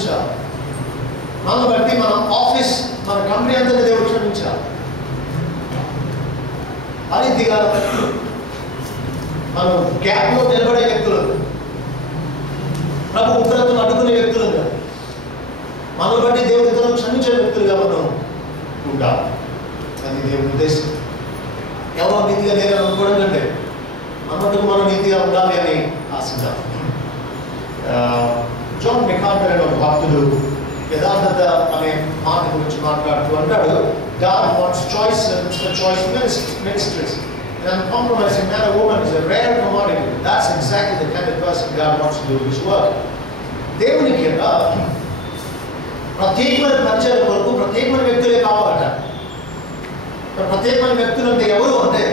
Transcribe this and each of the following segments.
క్షమించాలి. మనల్ని బట్టి మన ఆఫీస్, మన కంపెనీ అంతా దేవుడు క్షమించాలి. ఆ రీతిగా మనం గ్యాప్లో నిలబడే వ్యక్తులు, ప్రభు ఉత్తరతను అడ్డుకునే వ్యక్తులుగా, మనల్ని బట్టి దేవుడి ఇతరులను క్షమించే వ్యక్తులుగా మనం ఉండాలి. అది దేవుడి ఉద్దేశం. ఎవరో నీతిగా లేరని అనుకోవడం కంటే మనకు మనం నీతిగా ఉండాలి అని ఆశిద్దాం. జాన్ మెకార్టర్ అనే ఒక భక్తుడు యథార్థత అనే మాట గురించి మాట్లాడుతూ అంటాడు, God wants choice ministries. An uncompromising man or woman is a rare commodity. That's exactly the kind of person God wants to do his work. దేవునికి ప్రత్యేకమైన పరిచయాల కొరకు ప్రత్యేకమైన వ్యక్తులే కావాలట. ప్రత్యేకమైన వ్యక్తులు అంటే ఎవరు అంటే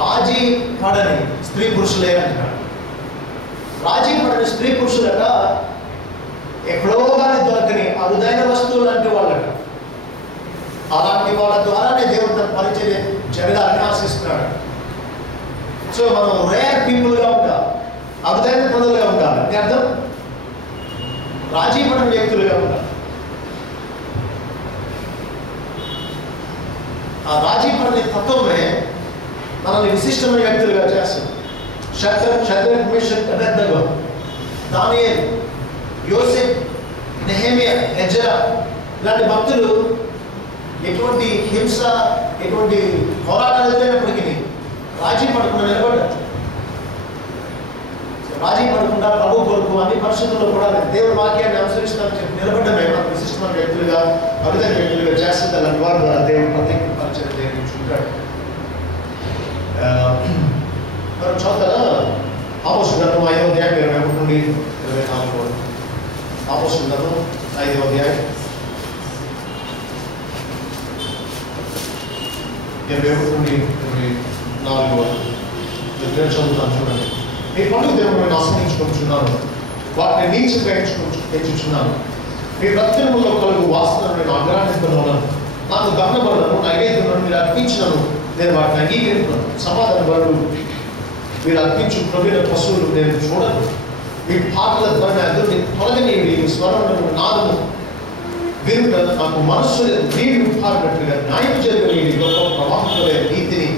రాజీ పడని స్త్రీ పురుషులే అంటారు. రాజీ పడని స్త్రీ పురుషులట ఎక్కడో కానీ దొరకని అరుదైన వస్తువులు లాంటి వాళ్ళట. అలాంటి వాళ్ళ ద్వారానే దేవుడు తన పరిచయం జరగాలని ఆశిస్తున్నాడు. సో మనం రేర్ పీపుల్గా ఉండాలి, అరుదైన ప్రజలుగా ఉండాలి. అంటే అర్థం రాజీ పడని వ్యక్తులుగా ఉండాలి. ఆ రాజీ పడని తత్వమే మనల్ని విశిష్టమైన వ్యక్తులుగా చేస్తుంది. షద్రక్ మేషక్ అబేద్నెగో, దానియేలు, యోసేపు, నెహెమియా, ఎజ్రా ఇలాంటి భక్తులు ఎటువంటి హింస, ఎటువంటి పోరాటాలు ఎదురైనప్పటికీ రాజీ పడకుండా నిలబడ్డారు. రాజీ పడకుండా ప్రభు కొరకు అన్ని పరిస్థితుల్లో కూడా దేవుడి వాక్యాన్ని అనుసరిస్తామని చెప్పి నిలబడ్డమే మన విశిష్టమైన వ్యక్తులుగా, అరుదైన వ్యక్తులుగా చేస్తుంది. అలాంటి వారి ద్వారా దేవుడు ప్రత్యేక పరిచయం చేయించుకుంటాడు. మనం చదువుతారా ఆమోసు గ్రంథం 5వ అధ్యాయం 21 నుండి 24. ఆమోసు గ్రంథం 5వ అధ్యాయం 21 నుండి 24 నేను చదువుతాను. చూడండి. మీ పండుగ దేవుడిని ఆశ్రయించుకుంటున్నాను, వాటిని నీచంగా తెచ్చుచున్నాను. మీ ప్రత్యములో కలుగు వాసనను నేను అగ్రాధిస్తున్నాను. నాకు దహన బలులను, నైవేద్యములను మీరు అర్పించినను నేను వాటిని అంగీకరించున్నాను. సమాధాన బలులు మీరు అర్పించు ప్రవీణ పశువులు నేను చూడను. మీ పాటల ద్వారా ఎదురుని తొలగనీయుడి, మీ స్వరములను నాదము వినుట నాకు మనస్సు నీరు పారినట్లుగా న్యాయం జరగనీయుడి, గొప్ప ప్రవాహంలో నీతిని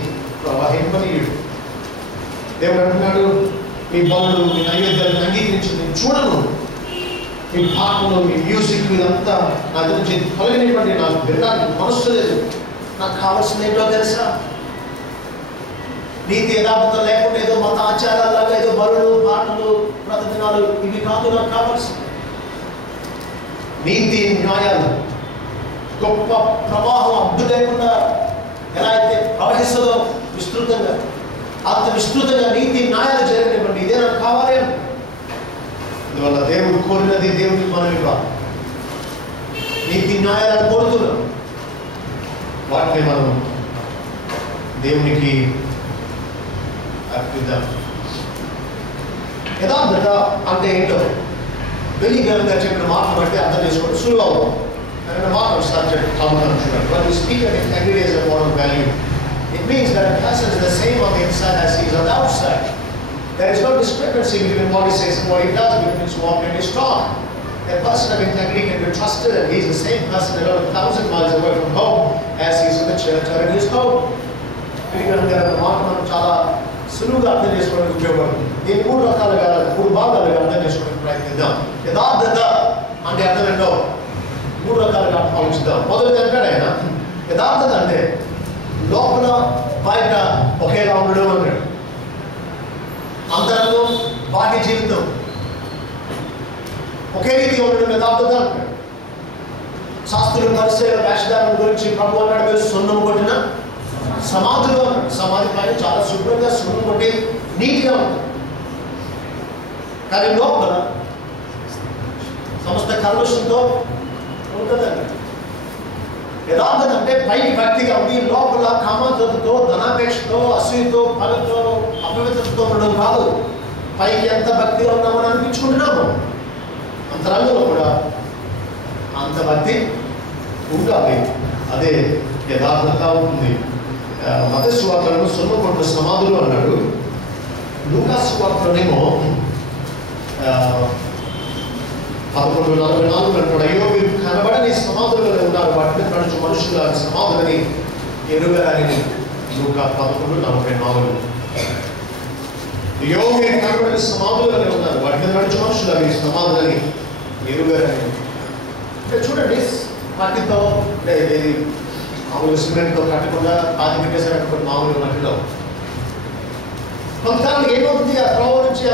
ప్రవహింపనీయుడు. దేవుడు అంటున్నాడు, మీ బలులు, మీ నైవేద్యాలను అంగీకరించి నేను చూడను. మీ పాటలు, మీ మ్యూజిక్ ఇదంతా నా గురించి తొలగనివ్వండి. నాకు వినడానికి మనస్సు లేదు. నాకు కావాల్సింది ఏంటో తెలుసా? నీతి యథార్థత లేకుండా ఏదో మత ఆచారాలాగా ఏదో బలులు, పాటలు, ప్రతిదినాలు ఇవి కాదు నాకు కావాల్సింది. నీతి న్యాయాలు గొప్ప ప్రవాహం అడ్డు లేకుండా ఎలా అయితే ప్రవహిస్తుందో విస్తృతంగా, అంత విస్తృతంగా నీతి న్యాయాలు జరగనివ్వండి. ఇదే నాకు కావాలి. అందువల్ల దేవుడు కోరినది దేవుడికి మనవి కాదు. నీతి న్యాయాలను కోరుతున్నాం, వాటిని మనం దేవునికి అర్పిద్దాం. యథార్థత అంటే ఏంటో వెలిగర్ గారు చెప్పిన మాటలు బట్టి అర్థం చేసుకోవడం సులువు అవుతుంది. మాటలు సబ్జెక్ట్ కామన్ చూడండి. When we speak of integrity as a moral value, it means that a person is the same on the inside as he is on the outside. There is no discrepancy between what he says and what he does, between his walk and his talk. A person of integrity can be trusted, and he is the same person that is 1,000 miles away from home as he is in the church or in his home. వెలిగర్ గారు మాట మనం చాలా సులువుగా అర్థం చేసుకోవడానికి ఉపయోగపడుతుంది. ఈ 3 రకాలుగా 3 భాగాలుగా అర్థం చేసుకోవడానికి ప్రయత్నిద్దాం. యథార్థత అంటే అర్థం ఏంటో 3 రకాలుగా ఆలోచిద్దాం. మొదటి అంటాడు ఆయన, యథార్థత అంటే లోపల బయట ఒకేలా ఉండడం అన్నాడు. అంతరంగం, బాహ్య జీవితం ఒకే రీతిగా ఉండడం యథార్థత అంటాడు. శాస్త్రులు పరిచయ వేషధారణ గురించి ప్రభు అన్నాడు, మీరు సున్నం కొట్టిన సమాధిలో అన్నాడు. సమాధి పైన చాలా శుభ్రంగా సున్నం కొట్టి నీట్గా ఉంటుంది, కానీ లోపల సమస్త కల్మషంతో ఉంటుందండి. యథార్థత అంటే పైకి భక్తిగా ఉంది, లోపల కామతతో, ధనాపేక్షతో, అసూయతో, ఫలంతో, అపవిత్రతతో ఉండడం కాదు. పైకి ఎంత భక్తిగా ఉన్నామని అనిపించుకుంటున్నాము, అంతరంగంలో కూడా అంత భక్తి ఉండాలి. అదే యథార్థత ఉంటుంది. మత్తయి సువార్తలో సున్నం కొట్టిన సమాధులు అన్నాడు. లూకా సువార్తలోనేమో 11:44 అంటాడు, అయ్యో మీరు కనబడని సమాధులలో ఉన్నారు, వాటి మీద నడుచు మనుషుల సమాధులని ఎరుగరని. లూకా 11:44. అయ్యో మీరు కనబడని సమాధులలో ఉన్నారు, వాటి మీద నడుచు మనుషులు అవి సమాధులని ఎరుగరని. అంటే చూడండి, మట్టితో మామూలు సిమెంట్తో కట్టకుండా పాతి పెట్టేసారు మామూలు మట్టిలో. కొంతకాలం ఏమవుతుంది, ఆ త్రోవ నుంచి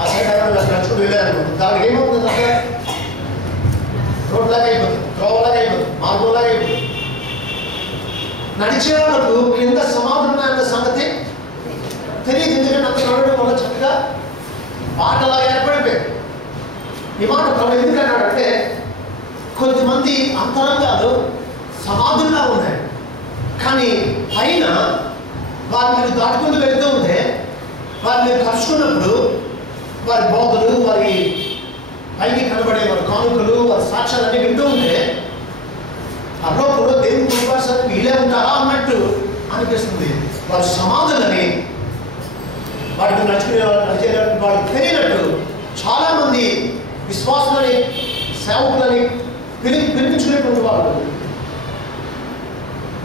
ఆ సైడ్ నడుచుకుని వెళ్ళారు, దానికి ఏమవుతుంది అక్కడ రోడ్ లాగా అయిపోతుంది, త్రోవలాగా అయిపోతుంది, మార్గంలాగా అయిపోతుంది. నడిచే వాళ్ళకు ఎంత సమాధులు ఉన్నాయన్న సంగతి తెలియదు. ఎందుకంటే అంత నడవడం వల్ల చక్కగా పాటలా ఏర్పడిపోయాయి. ఈ మాట ప్రభు ఎందుకన్నాడంటే, కొద్దిమంది అంతరంగాలు సమాధుల్లా ఉన్నాయి, కానీ పైన వారు మీరు దాటుకుంటూ వెళ్తూ ఉంటే, వారు మీరు కలుసుకున్నప్పుడు వారి బోధలు, వారి పైకి కనబడే వారి కానుకలు, వారి సాక్ష్యాలన్నీ వింటూ ఉంటే పరలోకంలో దేవుని కుటుంబానికి వీలే ఉంటారా అన్నట్టు అనిపిస్తుంది. వారి సమాధులని వాటికి నడుచుకునే వాళ్ళకి తెలియనట్టు చాలామంది విశ్వాసులని, సేవకులని పిలిపించుకునేటువంటి వాళ్ళు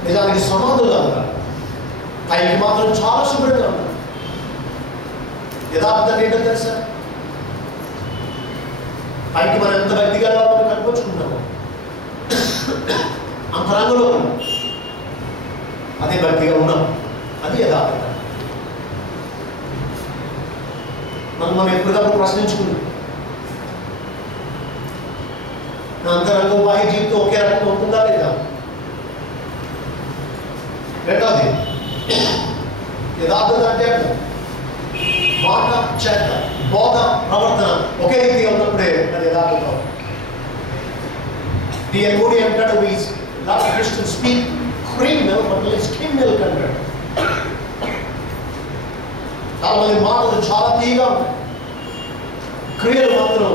నిజానికి సమాధులుగా ఉంటారు. పైకి మాత్రం చాలా శుభ్రంగా ఉంటారు. యథార్థం ఏంటో తెలుసా? పైకి మనం ఎంత భక్తిగా కనిపించుకుంటాము, అంతరంగంలో ఉన్నాం, అదే భక్తిగా ఉన్నాం, అది యథార్థత. మనం ఎప్పటికప్పుడు ప్రశ్నించుకున్నాం, నా అంతరంగం బాహ్య జీవితం ఒకే రకంగా ఉంటుందా లేదా? రెండవది యథార్థత అంటే మాట, చేత, బోధ, ప్రవర్తన ఒకే రీతిగా ఉన్నప్పుడే అది యథార్థత. D.L. Moody అంటాడు, lot of Christians speak cream milk, but it's skim milk అంటాడు. చాలా మంది మాటలు చాలా తీయగా ఉంటాయి, క్రియలు మాత్రం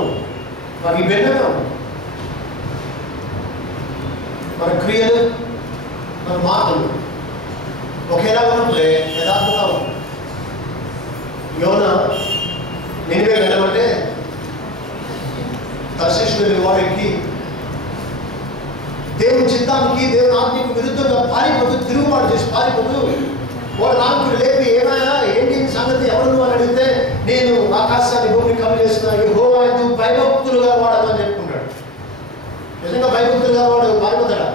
వారికి భిన్నంగా ఉంటాయి. మన క్రియలు, మన మాటలు ఒకేలా ఉన్నప్పుడే యథార్థంగా ఉంటుంది. యోనా నినివే వెళ్ళమంటే తర్షీషు వెళ్ళే వారికి దేవుని చిత్తానికి, దేవుని ఆజ్ఞకు విరుద్ధంగా పారిపోతూ, తిరుగుబాటు చేసి పారిపోతూ, వాడు నాకుడు లేపి ఏమైనా ఏంటి సంగతి ఎవరు అని అడిగితే, నేను ఆకాశాన్ని భూమిని కవర్ చేస్తున్నాను, యెహోవా యందు భయభక్తులుగా వాడమని చెప్పుకుంటాడు. నిజంగా భయభక్తులుగా వాడు పారిపోతాడా?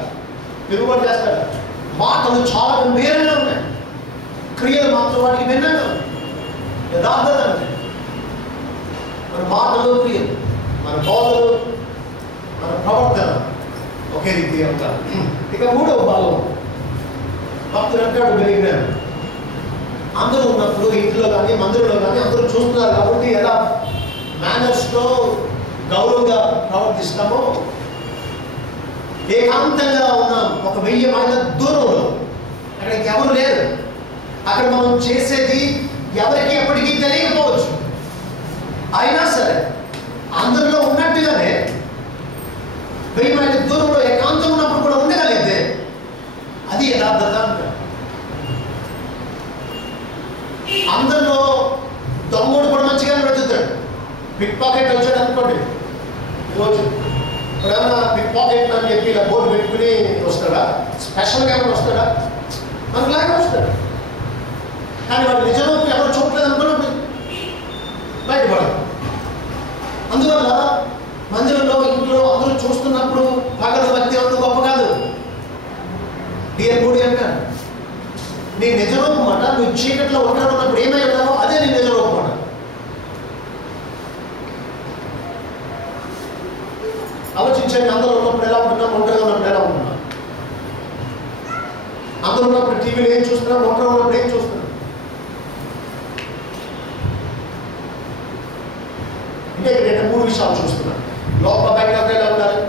తిరుగుబాటు చేస్తాడా? మాటలు చాలా గంభీరంగా ఉన్నాయి, క్రియలు మాత్రం వాటికి భిన్నంగా ఉన్నాయి. యథార్థత అంటే మన మాటలు, క్రియలు, మన బోధలు, మన ప్రవర్తన ఒకే రీతిగా ఉంటారు. ఇక మూడవ భాగం, భక్తులు అంటాడు బెనిగ్రామ్, అందరూ ఉన్నప్పుడు ఇంట్లో కానీ మందిరంలో కానీ అందరూ చూస్తున్నారు కాబట్టి ఎలా మేనర్స్లో గౌరవంగా ప్రవర్తిస్తామో, ఏకాంతంగా ఉన్నాం, 1000 మైళ్ళ దూరంలో, అక్కడికి ఎవరు లేరు, అక్కడ మనం చేసేది ఎవరికి ఎప్పటికీ తెలియకపోవచ్చు, అయినా సరే అందరిలో ఉన్నట్టుగానే 1000 మైళ్ళ దూరంలో ఏకాంతం ఉన్నప్పుడు కూడా ఉండగలిగితే అది యథార్థత అంటారు. అందరిలో దొంగోడు కూడా మంచిగానే బ్రతుకుతాడు. పిక్ పాకెట్ వచ్చాడు అనుకోండి, రోజు ఏమైనా పిక్ పాకెట్ అని చెప్పి ఇలా బోర్డు పెట్టుకుని వస్తాడా? స్పెషల్గా ఏమైనా వస్తాడా? మనకు లాగా వస్తాడు. కానీ వాడు నిజంగా ఎవరు చూడలేదు అనుకున్నప్పుడు బయటపడదు. అందువల్ల మందిరంలో, ఇంట్లో అందరూ చూస్తున్నప్పుడు పగలు భక్తి అంత గొప్ప కాదు. D.L. Moody అంటారు, నీ నిజరూపం మాట నువ్వు చీకట్లో ఉన్నప్పుడు ఏమై ఉన్నావో అదే నీ నిజరూపం మాట. ఆలోచించండి, అందరూ ఉన్నప్పుడు ఎలా ఉంటున్నాం, ఒంటరిగా ఉన్నప్పుడు ఎలా ఉంటున్నాం? అందరూ ఉన్నప్పుడు టీవీలో ఏం చూస్తున్నాం, ఒంటరిగా ఉన్నప్పుడు ఏం చూస్తున్నాం? అంటే ఇక్కడ 3 విషయాలు చూస్తున్నాం. లోపల బయట ఎలా ఉండాలి,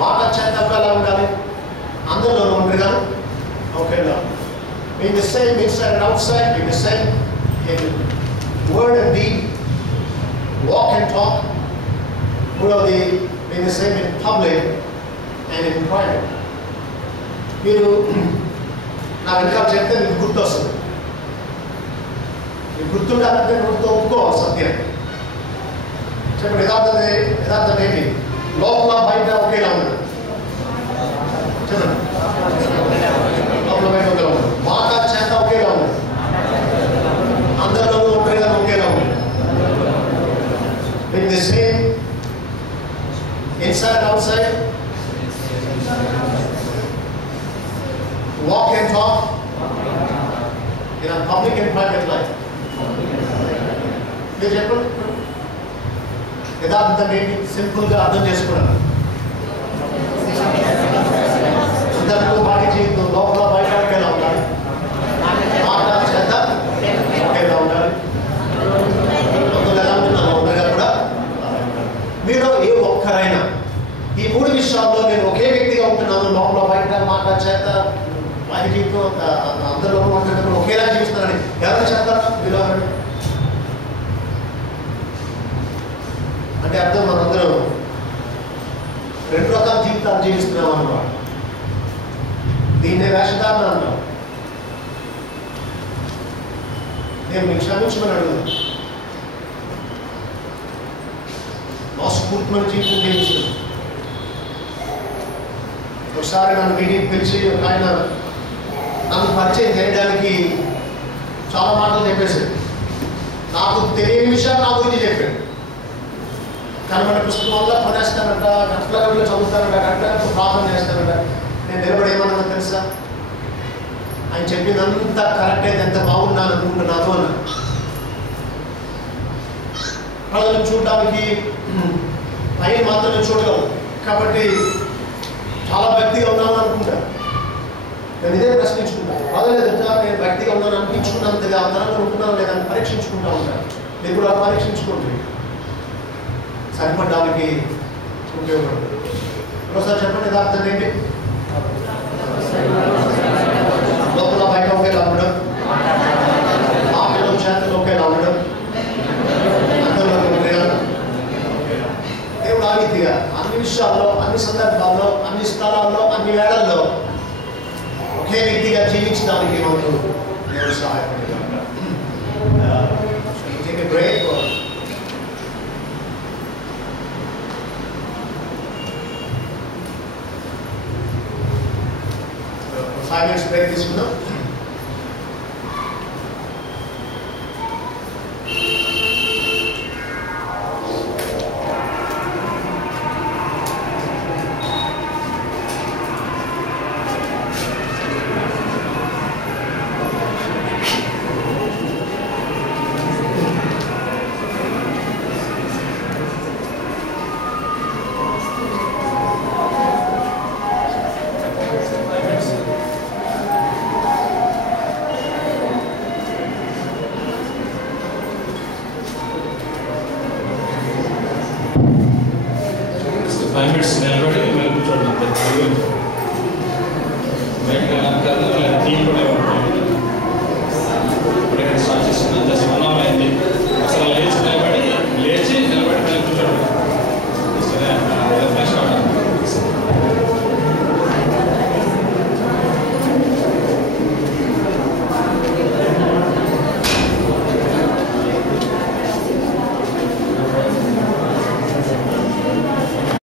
మాట చేత ఎలా ఉండాలి, అందరిలో ఒంటరిగా ఒకేలా. Being the same inside and outside, being the same in word and deed, walk and talk. మూడవది being the same in public and in private. మీరు నా వెనకాల చెప్తే మీకు గుర్తు వస్తుంది. మీకు గుర్తుండాలంటే నోటితో ఒప్పుకోవాలి సత్యాన్ని. చెప్పండి, యథార్థత ఏంటి? లోపల బయట ఒకేలా ఉండదు. చెప్పండి, లోపల బయట ఒకేలా ఉండదు. మాట చేత ఒకేలా ఉండదు. అందరిలో ఒకేలా ఉండదు. When they say inside, outside, walk and talk in a public and private life. మీరు చెప్పండి, యథార్థత ఏంటి? సింపుల్గా అర్థం చేసుకోవడం. అందరితో బాడీ జీవితం లోపల బయట ఒకేలా ఉండాలి. మాట చేత ఒకేలా ఉండాలి. ఎలా ఉంటున్నాను ఉండగా కూడా మీరు ఏ ఒక్కరైనా ఈ 3 విషయాల్లో నేను ఒకే వ్యక్తిగా ఉంటున్నాను, లోపల బయట మాట చేత బాడీ జీవితం అందరిలో ఉంటున్నప్పుడు ఒకేలా జీవిస్తున్నానని ఎవరైనా చెప్తారా? మీరు అంటే అర్థం మనందరం 2 రకాల జీవితాలు జీవిస్తున్నాం అన్నమాట. దీన్నే వేషధారణ అంటాం. నేను మీకు క్షమించమని అడుగుతాను. మోసపూర్తిమైన జీవితం జీవిస్తున్నాను. ఒకసారి నన్ను మీటింగ్ పిలిచి ఒక ఆయన నన్ను పరిచయం చేయడానికి చాలా మాటలు చెప్పేశాడు. నాకు తెలియని విషయాలు నా గురించి చెప్పాడు. కనబడి పుస్తకం వల్ల కొనేస్తానంట, కష్టంలో చదువుతానంట, కరెక్ట్గా ప్రార్థన చేస్తానంట. నేను నిలబడి ఏమన్నా తెలుసా? ఆయన చెప్పినంత కరెక్ట్ అయితే ఎంత బాగున్నాను అనుకుంటున్నాను అన్న. వాళ్ళని చూడడానికి పైన మాత్రమే చూడగలం కాబట్టి చాలా భక్తిగా ఉన్నాను అనుకుంటా. నేను ఇదే ప్రశ్నించుకుంటాను. వాళ్ళేదంటా నేను భక్తిగా ఉన్నాను అనిపించుకున్నంతగా అంతరంగా ఉంటున్నాను లేదని పరీక్షించుకుంటా ఉంటాను. మీరు కూడా పరీక్షించుకోండి, సరిపడడానికి ఉపయోగపడుతుంది. ఒకసారి చెప్పండి, యథార్థత ఏంటి? లోపల బయట ఒకేలా ఉండడం, ఆటలో చేతలు ఒకేలా ఉండడం, అందరిలో ఒకేలా. దేవుడు ఆ రీతిగా అన్ని విషయాల్లో, అన్ని సందర్భాల్లో, అన్ని స్థలాల్లో, అన్ని వేళల్లో ఒకే వ్యక్తిగా జీవించడానికి మనకు దేవుడు సహాయపడతాడు. బ్రేక్ 5 minutes break తీసుకుందాం. Minutes